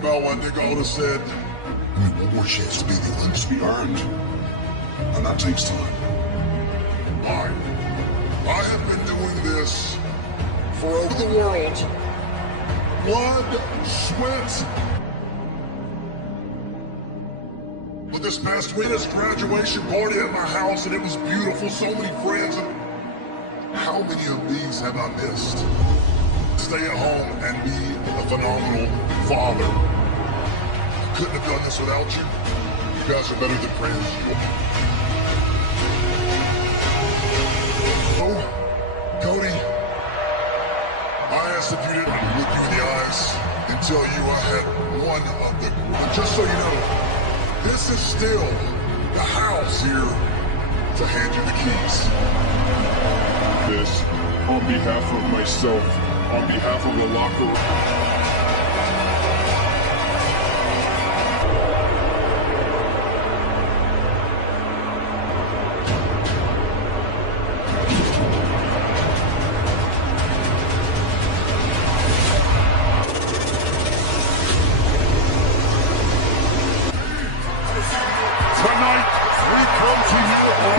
about what Nick Aldis said? I mean, one more chance to be the Olympics be earned. And that takes time. I have been doing this for over the world. Blood, sweat. But this past week, this graduation party at my house, and it was beautiful. So many friends. And how many of these have I missed? Stay at home and be a phenomenal father. I couldn't have done this without you. You guys are better than friends. Oh, Cody, I asked if you didn't look you in the eyes and tell you I had one of the... And just so you know, this is still the house here to hand you the keys. This, on behalf of myself, on behalf of the locker room.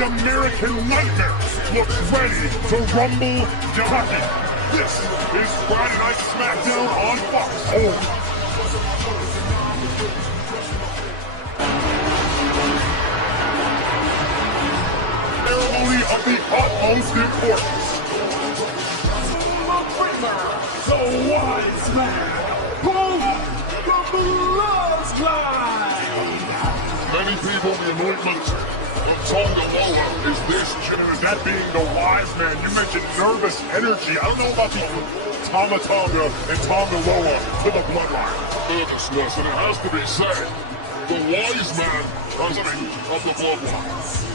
American Nightmare looks ready to rumble Kentucky. This is Friday Night SmackDown on Fox. Ceremony of the utmost importance. The wise man, both the bloodline. Many people, the anointment of Tonga Loa is this generous. That being the wise man, you mentioned nervous energy. I don't know about the Tama Tonga and Tonga Loa to the bloodline. Nervousness, and it has to be said, the wise man president of the bloodline.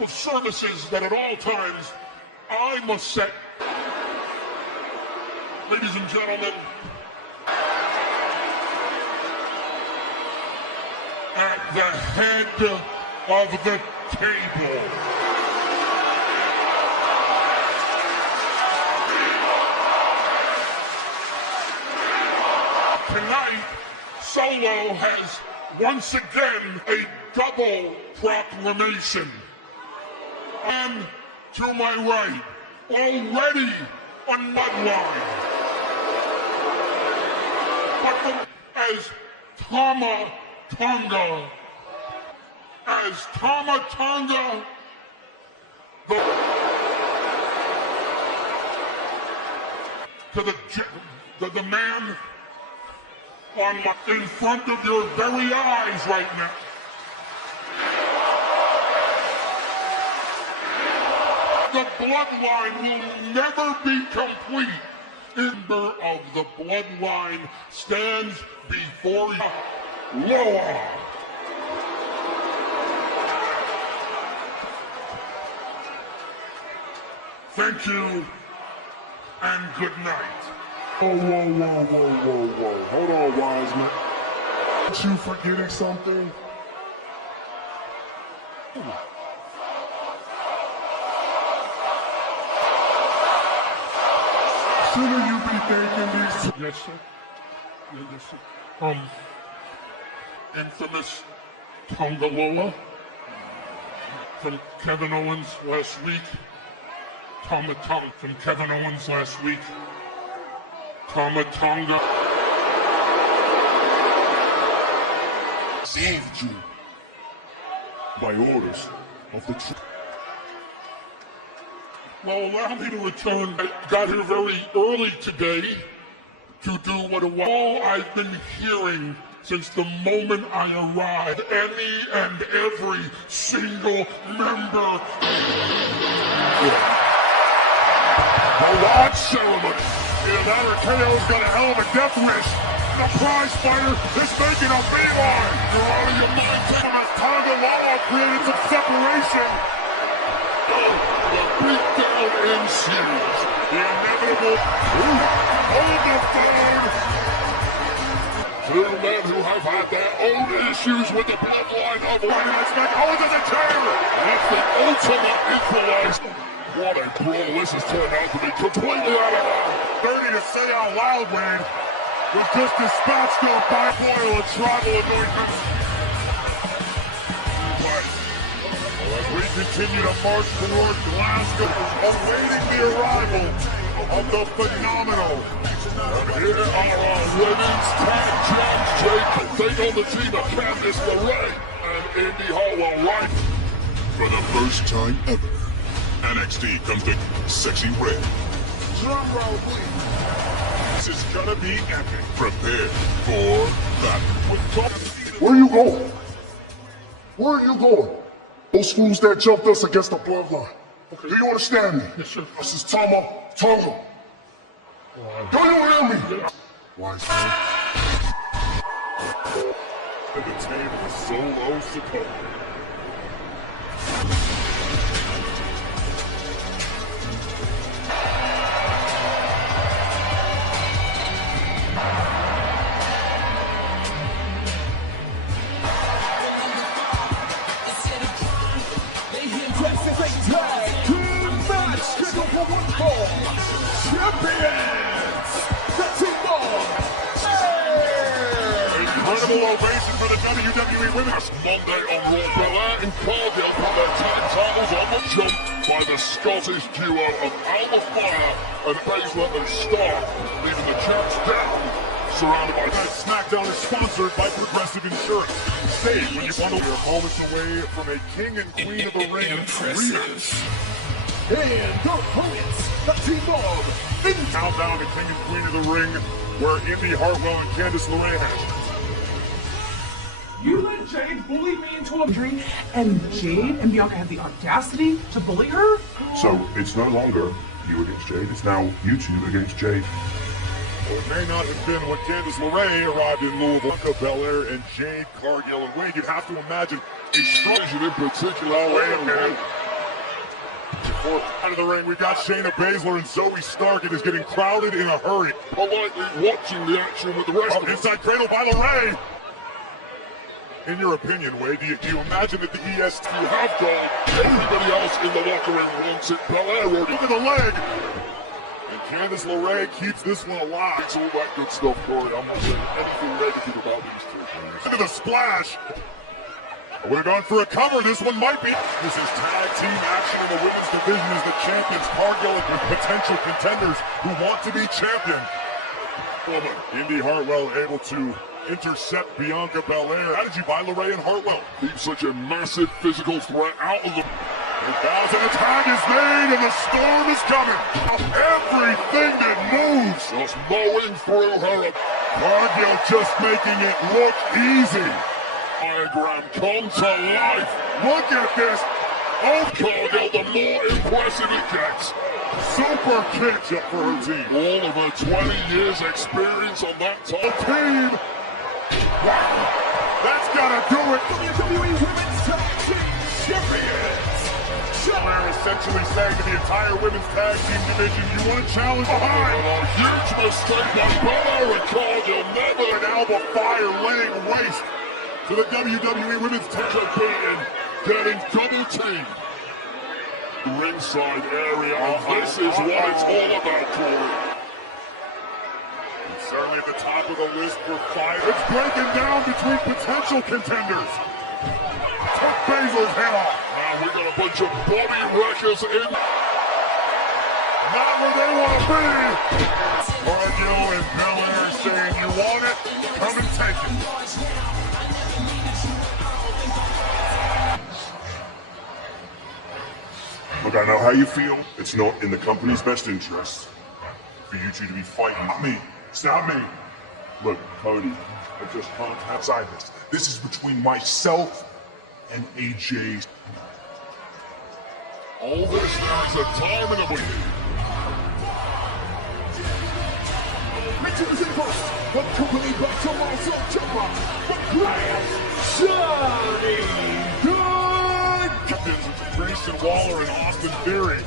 Of services that at all times I must set. Ladies and gentlemen, at the head of the table, tonight Solo has once again a double proclamation. And to my right, already a bloodline. But as Tama Tonga, the man in front of your very eyes right now. The bloodline will never be complete. Member of the bloodline stands before you. Loa. Thank you and good night. Whoa. Hold on, wise man. Aren't you forgetting something? Shouldn't you be thinking these? Yes, sir. Yes, sir. Infamous Tonga Loa from Kevin Owens last week. Tama Tonga from Kevin Owens last week. Tama Tonga Saved you by orders of the truth. Well, allow me to return. I got here very early today to do what all I've been hearing since the moment I arrived. Any and every single member. The launch ceremony. Either that or KO's got a hell of a death wish. The prize fighter is making a beeline. You're out of your mind. Tonga Loa created some separation. The beatdown ensues. The inevitable hold the phone. Two men who have had their own issues with the bloodline of Monday Night SmackDown. Oh, there's a chair! That's the ultimate equalizer. What a brawl this has turned out to be. Completely out of hand. Dirty to say out loud, Wade. Was just dispatched to a bifoil and tribal anointment. As we continue to march toward Glasgow, awaiting the arrival of the phenomenal. And here are our women's tag champs, Jade. Take on the team of Candice LeRae and Indi Hartwell right. For the first time ever, NXT comes to Sexy Red. Drum roll, please. This is gonna be epic. Prepare for battle. Where are you going? Where are you going? Those fools that jumped us against the bloodline. Okay. Do you understand me? Yes, sir. This is Tonga. Do you hear me? Yes. Wise man. At the table, Solo Sikoa. Incredible ovation for the WWE Women's Monday on Raw. Belair and Cargill put their tag titles on the jump by the Scottish duo of Alba Fire and Baszler and Stark, leaving the champs down, surrounded by... SmackDown is sponsored by Progressive Insurance. Save when you bundle your moments away from a King and Queen of the Ring remix. And the opponents, the team of... Countdown to King and Queen of the Ring, where Indi Hartwell and Candice LeRae have... You let Jade bully me into a dream, and Jade and Bianca had the audacity to bully her? So it's no longer you against Jade, it's now you two against Jade. Well, it may not have been when Candice LeRae arrived in Louisville. Bianca Belair and Jade Cargill and Wade, you'd have to imagine a strategy in particular. Wait a minute. Before out of the ring, we've got Shayna Baszler and Zoe Stark. It is getting crowded in a hurry. Politely watching the action with the rest of inside cradle by LeRae. In your opinion, Wade, do you imagine that the EST have gone? Everybody else in the locker room wants it. Belair already. Look at the leg. And Candice LeRae keeps this one alive. It's all that good stuff, Corey. I'm not saying anything negative about these two. Look at the splash. I would have gone for a cover. This one might be. This is tag team action in the women's division as the champions Cargill with potential contenders who want to be champion. Indi Hartwell able to intercept Bianca Belair. How did you buy LeRae and Hartwell? Keep such a massive physical threat out of the... And a tag is made and the storm is coming. Everything that moves just mowing through her. Cargill just making it look easy. Diagram come to life. Look at this. Oh, Cargill, the more impressive it gets. Super kick for her team. All of her 20 years experience on that top team. Wow. That's gotta do it. WWE Women's Tag Team Champions. We're essentially saying to the entire women's tag team division, you want to challenge behind. A huge mistake by Belair and Cargill. Never an Alba Fire laying waste to the WWE Women's Tag Team, getting double teamed. Ringside area, this is what it's all about, Corey. It's certainly at the top of the list for fight. It's breaking down between potential contenders. Took Baszler's head off. Now we got a bunch of body wreckers in. Not where they want to be. Cargill and Belair saying, you want it? Come and take it. Look, I know how you feel. It's not in the company's best interest for you two to be fighting. Not me. It's not me. Look, Cody, I just can't outside this. This is between myself and AJ. All this, there is a time and a week. Mentions in first, accompanied by Tommaso Ciampa, the Grand Johnny Good. Captains of Grayson Waller and Austin Theory.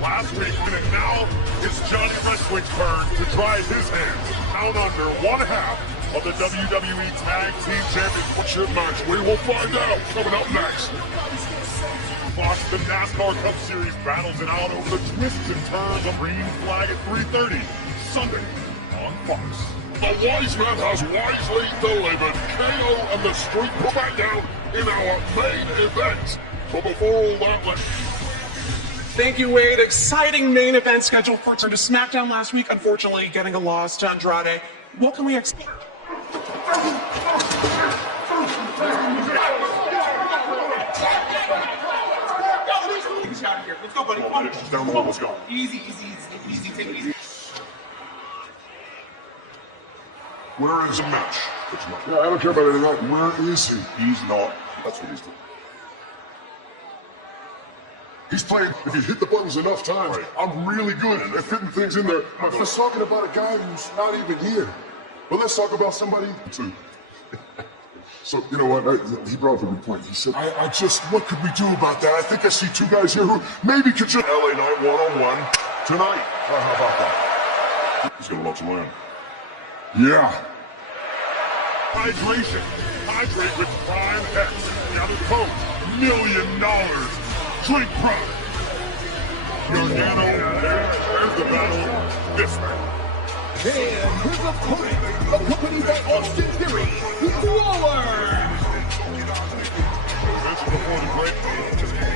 Last week, and now it's Johnny Wrestling's turn to try his hand. Down under 1/2. of the WWE Tag Team Champions. What's your match? We will find out. Coming up next. Fox, the NASCAR Cup Series battles it out over the twists and turns of green flag at 3:30 Sunday on Fox. The wise man has wisely delivered. KO and the Streak put back down in our main event. But before all that, let's... Thank you, Wade. Exciting main event scheduled for return to SmackDown last week. Unfortunately, getting a loss to Andrade. What can we expect? Let's go, buddy. Come on. Down the hall, let's go. Easy. Take it easy. Where is the match? It's not. Yeah, I don't care about any of that. Where is he? He's not. That's what he's doing. He's playing, if you hit the buttons enough times, right. I'm really good at fitting things in there. But let's talking about a guy who's not even here. But let's talk about somebody too. So, you know what, he brought up a good point. He said, I just, what could we do about that? I think I see two guys here who maybe could just... LA Knight one-on-one tonight. How about that? He's got a lot to learn. Yeah. Hydration. Hydrate with Prime X. Got a code. $1 million. Drink Prime. Gargano, there's the battle. This man. And his opponent, accompanied by Austin Theory, Waller. Before the break,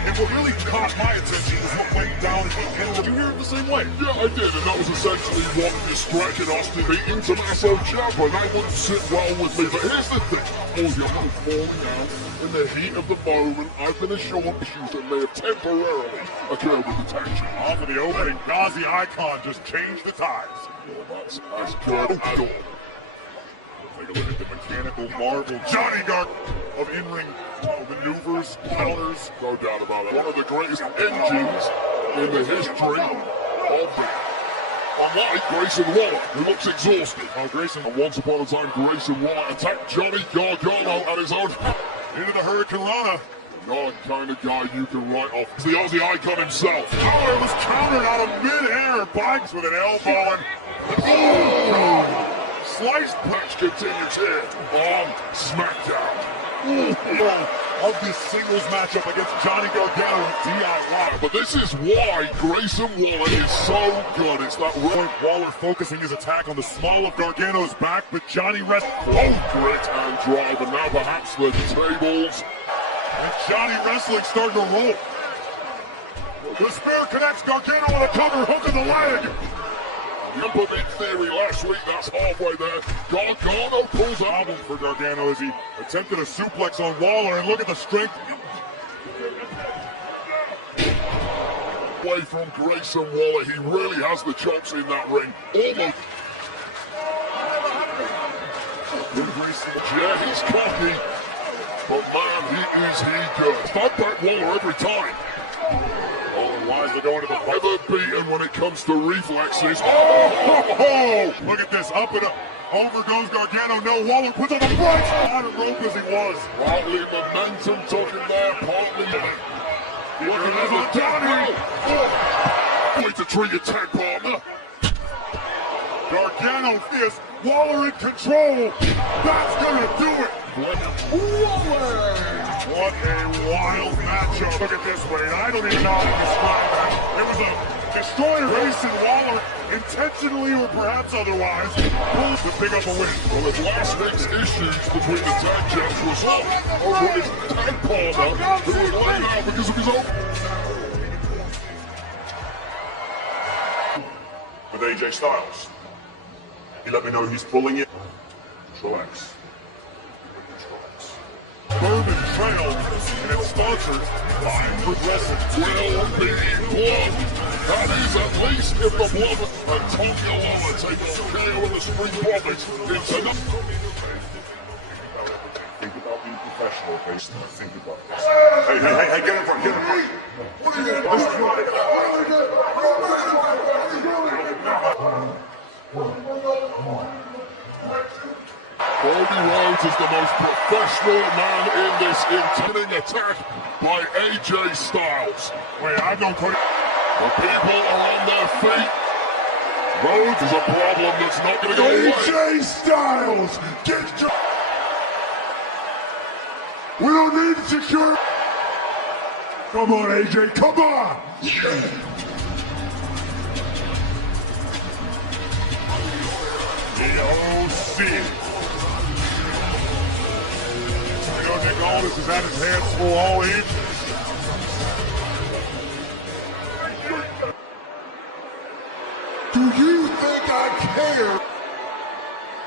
and what really caught my attention was what went down at the end. Did you hear it the same way? Yeah, I did, and that was essentially what distracted Austin beating Tommaso Ciampa, and that wouldn't sit well with me. But here's the thing: all your hope falling out in the heat of the moment. I've been assured issues that may have temporarily occurred with the tag team. Off of the opening, Gazi Icon just changed the tides. That's good at all. Take a look at the mechanical marvel. Johnny Gargano of in-ring maneuvers, counters. No doubt about it. One of the greatest engines in the history of the... Unlike Grayson Waller, who looks exhausted. Grayson. And once upon a time, Grayson Waller attacked Johnny Gargano at his own... Into the Hurricane Rana. Not the kind of guy you can write off. It's the Aussie Icon himself. Power was countered out of mid-air. Bikes with an elbow and... Oh! Slice match continues here on SmackDown. Of this singles matchup against Johnny Gargano and DIY. But this is why Grayson Waller is so good. It's that Waller focusing his attack on the small of Gargano's back, but Johnny rests both grit and drive, and now perhaps the tables. And Johnny wrestling starting to roll. The spear connects Gargano with a cover hook of the leg. Ciampa beat Theory last week, that's halfway there. Gargano pulls a problem for Gargano as he attempted a suplex on Waller, and look at the strength. Away from Grayson Waller, he really has the chops in that ring. Almost. Yeah, he's cocky, but man, he good. Fight back Waller every time. Wise to go into the weather beaten when it comes to reflexes. Oh! Look at this, up and up. Over goes Gargano, no, Waller puts on the front. On the rope as he was. Partly momentum talking there, partly... Looking at the Johnny! Way to treat your tag partner. Gargano fist, Waller in control. That's gonna do it. Waller! What a wild matchup. Look at this, Wade. I don't even know how to describe that. It was a destroyer. Grayson Waller, intentionally or perhaps otherwise, pulls to pick up a win. Well, if last week's issues between the tag champs was over his tag partner, who was laid out because of his own... With AJ Styles. He let me know he's pulling it. Relax. Bourbon Trail, and it's sponsored by Progressive. Will be blood. That is at least if the blood and Tonga Lama take on KO and the Street Profits into the... Think about being professional, okay? Think about this. Hey, get in front, get in front. What are you Cody Rhodes is the most professional man in this intimidating attack by AJ Styles. Wait, I've known Cody. The people are on their feet. Rhodes is a problem that's not going to go away. AJ Styles, get your... We don't need security. Come on, AJ, come on. Yeah. The OC. You know, Nick Aldis has had his hands full all evening. Do you think I care?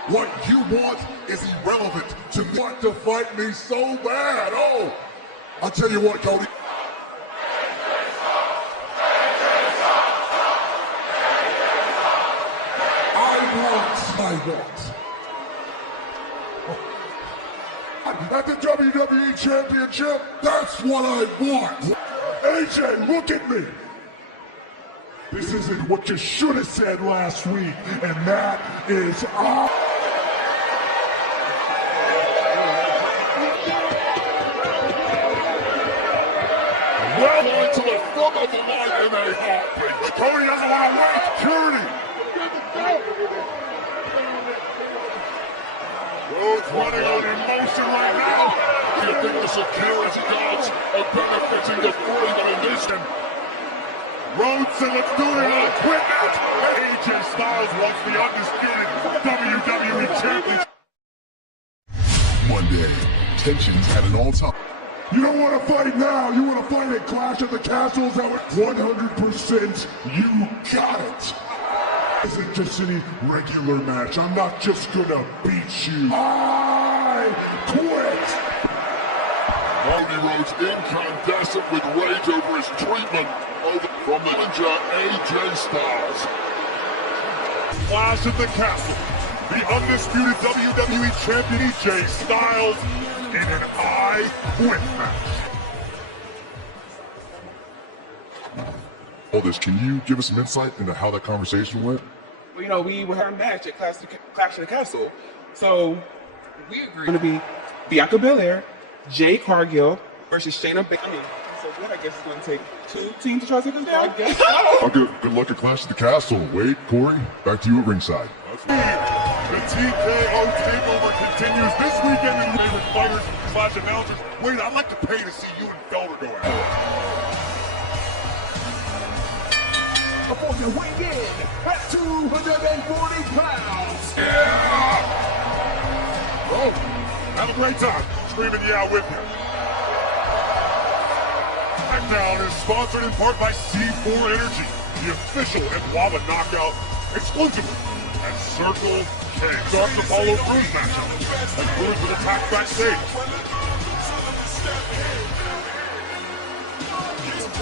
What you want is irrelevant to me. You want to fight me so bad. Oh, I'll tell you what, Cody. I want. At the WWE Championship, that's what I want. AJ, look at me. This isn't what you should have said last week, and that is Well, going to the front of the line in a heartbeat. But Cody doesn't want to wait. Security. Rhodes running on emotion right now. Do you think the security guards are benefiting the freedom in this? Rhodes said, let's do it. I'll quit now. AJ Styles wants the undisputed WWE Championship. One day, tensions at an all-time. You don't want to fight now. You want to fight at Clash of the Castles. That was 100%. You got it. This isn't just any regular match. I'm not just gonna beat you. I quit. Cody Rhodes incandescent with rage over his treatment from the ninja AJ Styles. Clash of the Castle. The undisputed WWE Champion AJ Styles in an I Quit match. Aldis, can you give us some insight into how that conversation went? Well, you know, we were having a match at Clash of the Castle. So we agreed to be Bianca Belair, Jade Cargill versus Shayna Baszler. I mean, so good. I guess it's going to take 2 teams to try to take us down. I guess. Good luck at Clash of the Castle. Wade, Corey, back to you at ringside. The TKO takeover continues this weekend in favorite fighters and Clash announcers. Wade, I'd like to pay to see you and Felder go at it. Upon the weighing in at 240 pounds. Yeah! Oh, have a great time. Screaming yeah with you. SmackDown is sponsored in part by C4 Energy, the official Guava knockout exclusively at Circle K. Starts the Apollo Crews matchup, and Crews will attack backstage.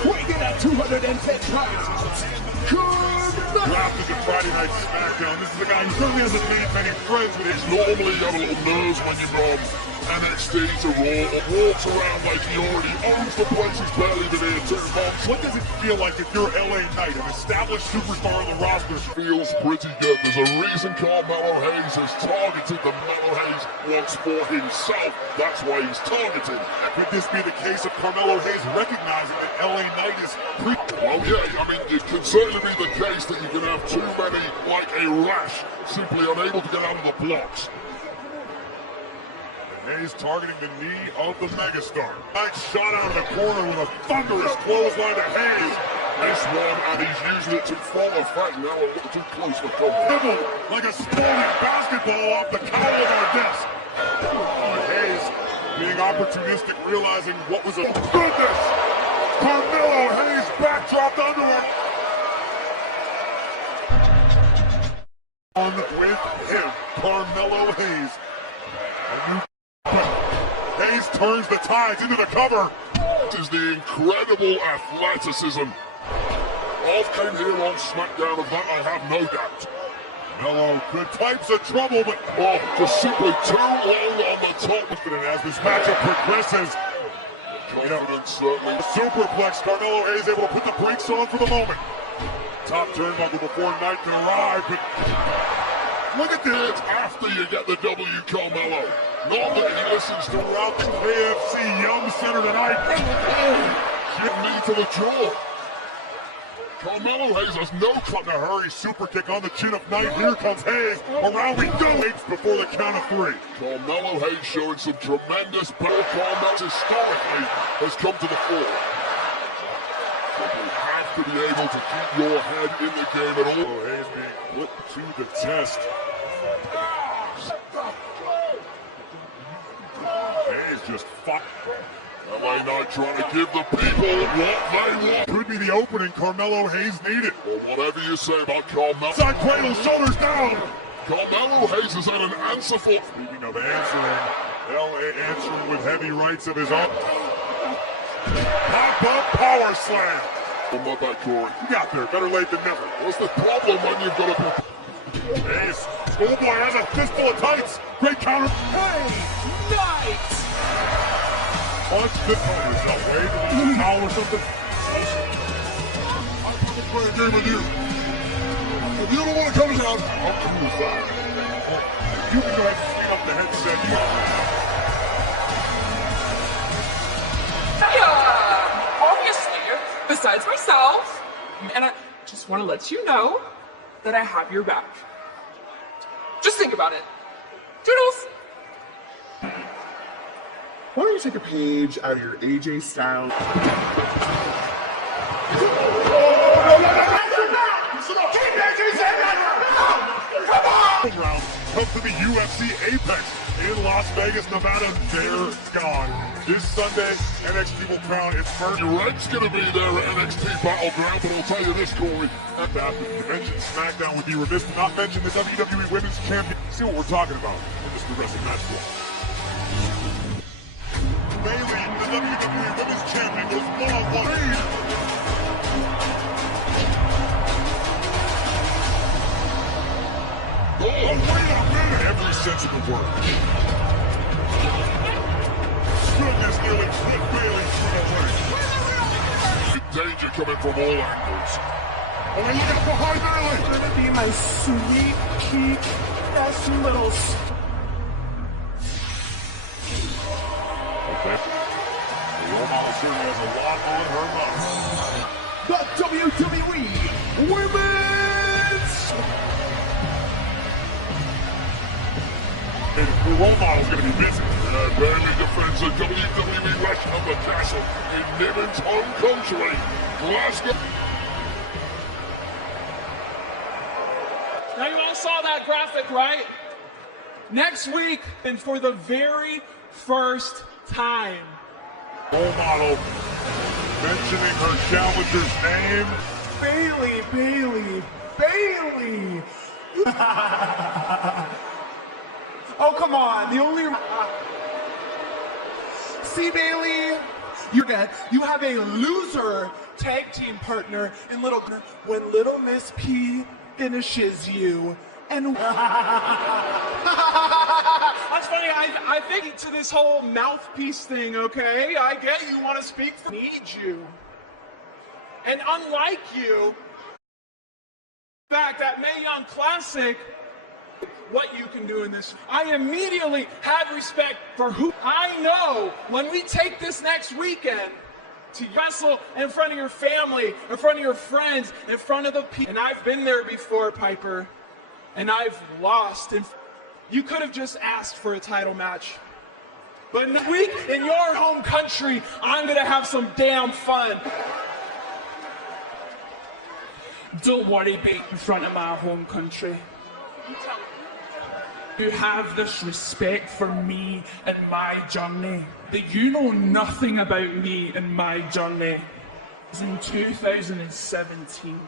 Weighing in at 210 pounds. Drafted to Friday Night SmackDown. This is a guy who certainly hasn't made many friends with his normally you have a little nerves when you're from NXT to Raw, or walks around like he already owns the place. He's barely been here 2 months. What does it feel like if you're LA Knight, an established superstar on the roster? Feels pretty good. There's a reason Carmelo Hayes has targeted the Melo Hayes wants for himself. That's why he's targeted. Could this be the case of Carmelo Hayes recognizing that LA Knight is Well, yeah, I mean, it could certainly be the case that you can have too many, like a rash, simply unable to get out of the blocks. Hayes targeting the knee of the megastar. Nice shot out of the corner with a thunderous clothesline to Hayes. Nice one, and he's using it to full effect now, a little too close for Cole. Dribbled like a sporting basketball off the cowl of our desk. Hayes being opportunistic, realizing what was a goodness. Carmelo Hayes backdropped under him. On with him, Carmelo Hayes. Hayes turns the tides into the cover. This is the incredible athleticism of came here on SmackDown, of that I have no doubt. Melo, good types of trouble, but just simply too long on the top. And as this matchup progresses, confidence certainly. Superplex, Carmelo Hayes able to put the brakes on for the moment. Top turnbuckle before Knight can arrive, but look at this after you get the W, Carmelo. Not that he listens throughout the KFC Yum Center tonight. Hit knee to the jaw. Carmelo Hayes has no cut in a hurry. Super kick on the chin of Knight. Here comes Hayes. Around we go. Before the count of three. Carmelo Hayes showing some tremendous power. Carmelo historically has come to the fore. But you have to be able to keep your head in the game at all. Hayes being put to the test. Hayes just fucked. LA Knight trying to give the people what they want. Could be the opening Carmelo Hayes needed. Well, whatever you say about Carmelo. Side cradle, shoulders down. Carmelo Hayes has had an answer for. Speaking of answering, LA answering with heavy rights of his own. Pop-up power slam. On my back, Corey. You got there. Better late than never. What's the problem when you've got a... Hayes, schoolboy has a fistful of tights. Great counter. Hey, Knight! Punch the yourself, Wade. A towel or something. I'm going to play a game with you. If you don't want to come down, I'll come with that. You can go ahead and clean up the headset. Yeah, obviously, besides myself, and I just want to let you know that I have your back. Just think about it. Toodles! Why don't you take a page out of your AJ Styles? Round comes to the UFC Apex in Las Vegas, Nevada. They're gone. This Sunday, NXT will crown its first. Red's gonna be there at NXT Battleground, but I'll tell you this, Corey. After you mentioned SmackDown would be remiss to not mention the WWE Women's Champion. See what we're talking about in this progressive match floor. Bayley, the WWE Women's Champion, goes one-on-one. Oh, wait a minute! Every sense of the word. Goodness, nearly flipped Bayley through the ring. Danger coming from all angles. Oh, and look out behind Bayley! Gonna be my sweet, cute, best little... Okay. The old model certainly has a lot on her mind. The WWE Women's... And the role model's gonna be busy. Bayley defends the WWE West of the Castle in Niven's home country, Glasgow. Now you all saw that graphic, right? Next week, and for the very first time. Role model mentioning her challenger's name. Bayley! Oh, come on. The only... See, Bayley? You have a loser tag team partner in when Little Miss P finishes you. And... That's funny, I think to this whole mouthpiece thing, okay? I get you want to speak for need you. And unlike you, in fact, at Mae Young Classic, what you can do in this, I immediately have respect for who I know when we take this next weekend to wrestle in front of your family, in front of your friends, in front of the people. And I've been there before, Piper, and I've lost. And you could have just asked for a title match. But next week, in your home country, I'm gonna have some damn fun. Don't worry, babe, in front of my home country. You have this respect for me and my journey that you know nothing about me and my journey. It was in 2017.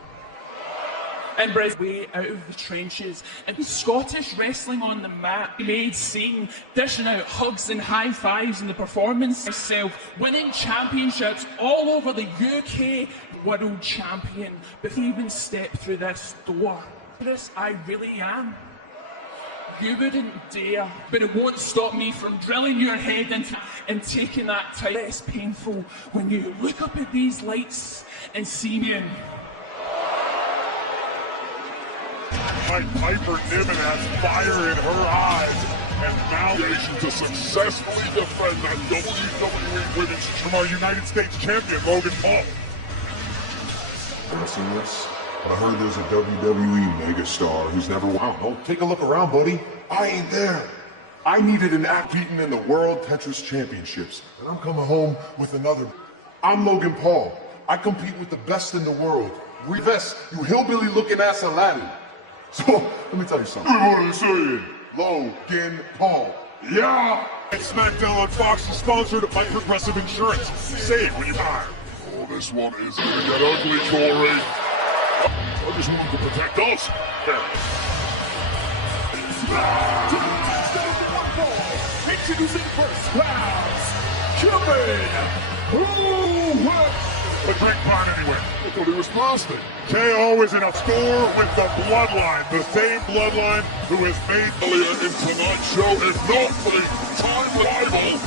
And Brett way out of the trenches and Scottish wrestling on the mat made scene, dishing out hugs and high fives in the performance myself, winning championships all over the UK, world champion, before I even step through this door. This I really am. You wouldn't dare, but it won't stop me from drilling your head into and taking that time. It's painful when you look up at these lights and see me in. Piper Niven has fire in her eyes and foundation to successfully defend that WWE Women's from our United States Champion, Logan Paul. Seen this? I heard there's a WWE megastar who's never won. Oh, take a look around, buddy. I ain't there. I needed an act beaten in the World Tetris Championships, and I'm coming home with another. I'm Logan Paul. I compete with the best in the world. Reves, you hillbilly-looking ass Aladdin. So, let me tell you something. What are you saying? Logan Paul. Yeah! SmackDown on Fox is sponsored by Progressive Insurance. Save when you buy. Oh, this one is gonna get ugly, Corey. I just wanted to protect us. Introducing first class, Kevin A drink pot anywhere. I thought he was thirsty. KO is in a store with the Bloodline, the same Bloodline who has made Earlier in tonight's show, if not for the time rival,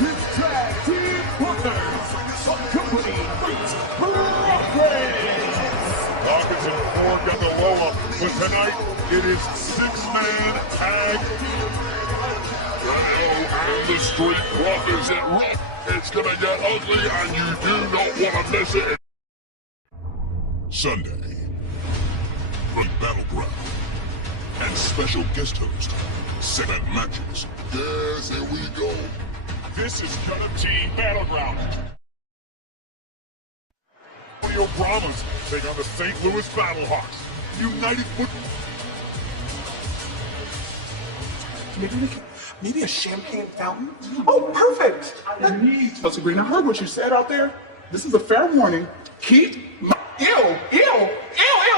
his tag team partners, company Progress. Dawkins and Ford got the Lola, but tonight it is six-man tag. KO and the Street Profits at Rock. It's gonna get ugly, and you do not want to miss it. Sunday, from Battleground, and special guest host, 7 matches. Yes, here we go. This is gonna be Battleground. Antonio Brahmas take on the St. Louis Battlehawks. United Football. Maybe a champagne fountain? Oh, perfect! So Sabrina, I heard what you said out there. This is a fair warning. Keep my... Ew!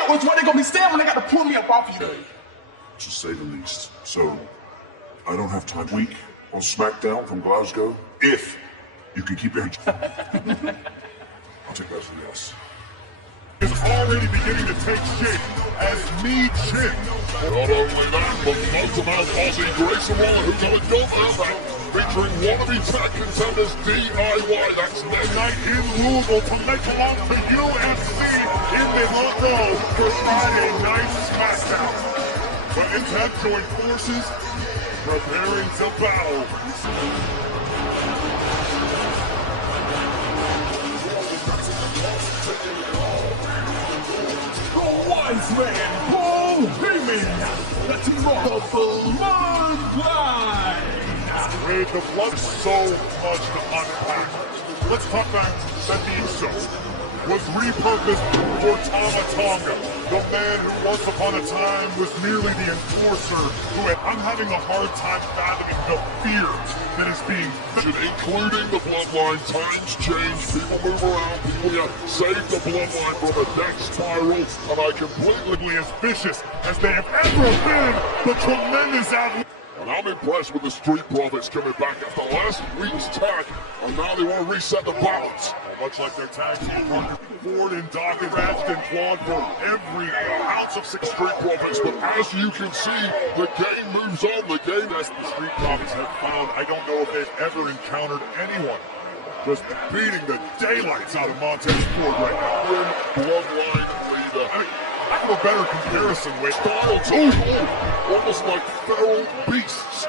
Which one they gonna be saying when they got to pull me up off you? To say the least. So, I don't have time. Week on SmackDown from Glasgow. If you can keep your hands. I'll take that as a yes. Is already beginning to take shape as Me Chick. Not only that, but Motormouth Aussie Grayson Waller, who's got a dope outfit, featuring wannabe tag contenders DIY. That's next Night in Louisville to make along to UFC in Milwaukee for Friday Night SmackDown. But it's have joined forces, preparing to battle. Wise man, Paul Heyman, the Bloodline. Wade, the blood so much to unpack. Let's talk about that the show was repurposed for Tama Tonga, the man who once upon a time was merely the enforcer I'm having a hard time fathoming the fear that is being including the Bloodline. Times change, people move around, people save the Bloodline from a death spiral, and I completely as vicious as they have ever been. The tremendous outlet. And I'm impressed with the Street Profits coming back after last week's tag, and now they want to reset the balance. Much like their tag team partner, Ford and Dawkins and clawed for every ounce of Street Profits, but as you can see, the game moves on. The game as the Street Profits have found, I don't know if they've ever encountered anyone just beating the daylights out of Montez Ford right now. Bloodline leader. I have a better comparison with style too, almost like feral beasts.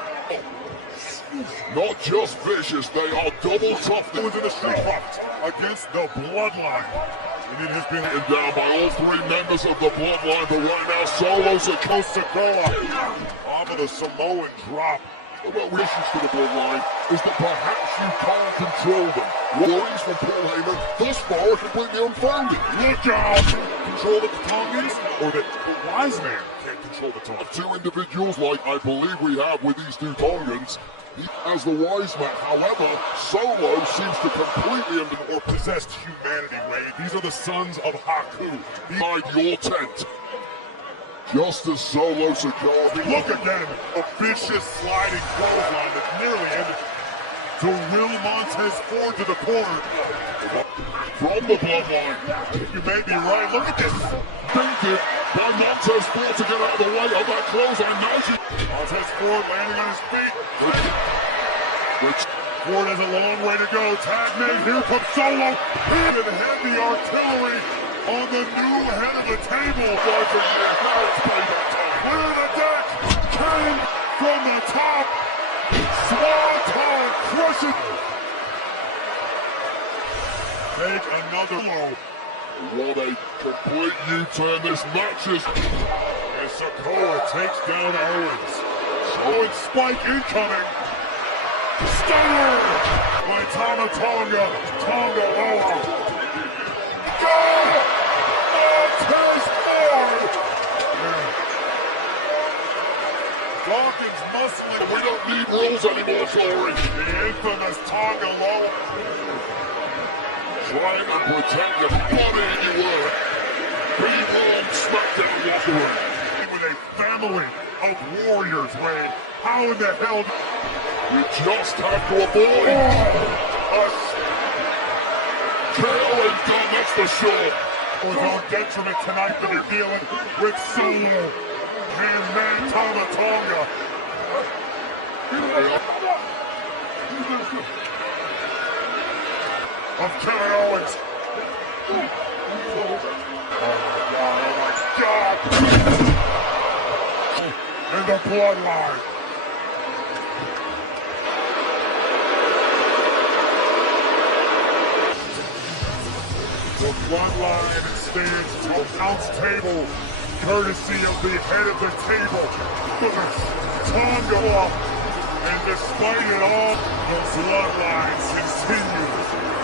Not just vicious, they are double tough. It was in the Street Profits against the Bloodline. And it has been hit down by all 3 members of the Bloodline, but right now Solo Sikoa off of the Samoan drop. About wishes to the Bloodline is that perhaps you can't control them. Worries from Paul Heyman thus far are completely unfounded. Look out! Control the Tongans, or that the Wise Man can't control the Tongans. 2 individuals like I believe we have with these 2 Tongans. As the Wise Man, however, Solo seems to completely or possessed humanity, Wade. These are the sons of Haku. Behind your tent. Just as Solo Sikoa. Look again, a vicious sliding clothesline that nearly ended. To Will Montez Ford to the corner. From the Bloodline. You may be right. Look at this. Baited by Montez Ford to get out of the way of that clothesline. Montez Ford landing on his feet. Ford has a long way to go. Tag made. Here comes Solo. Hit and heavy artillery on the new head of the table. Clear the deck. Kane from the top. Swanton crushing. Take another low. What a complete U-turn this match is. As Sikoa takes down Owens. Showing spike incoming. Stunner by Tama Tonga. Tonga Loa. Go! Montez Ford! Dawkins muscling. We don't need rules anymore, Corey. The infamous Tonga Loa. Trying to protect the body you were. Big long SmackDown locker room. With a family of warriors, Wayne. How in the hell? You just have to avoid us. KO and done, that's the show. For his own detriment tonight that you're dealing with Soul and man Tama Tonga. Of Kevin Owens. Oh my God. And the bloodline. The bloodline stands to announce table, courtesy of the head of the table, Tonga. And despite it all, the bloodlines continue.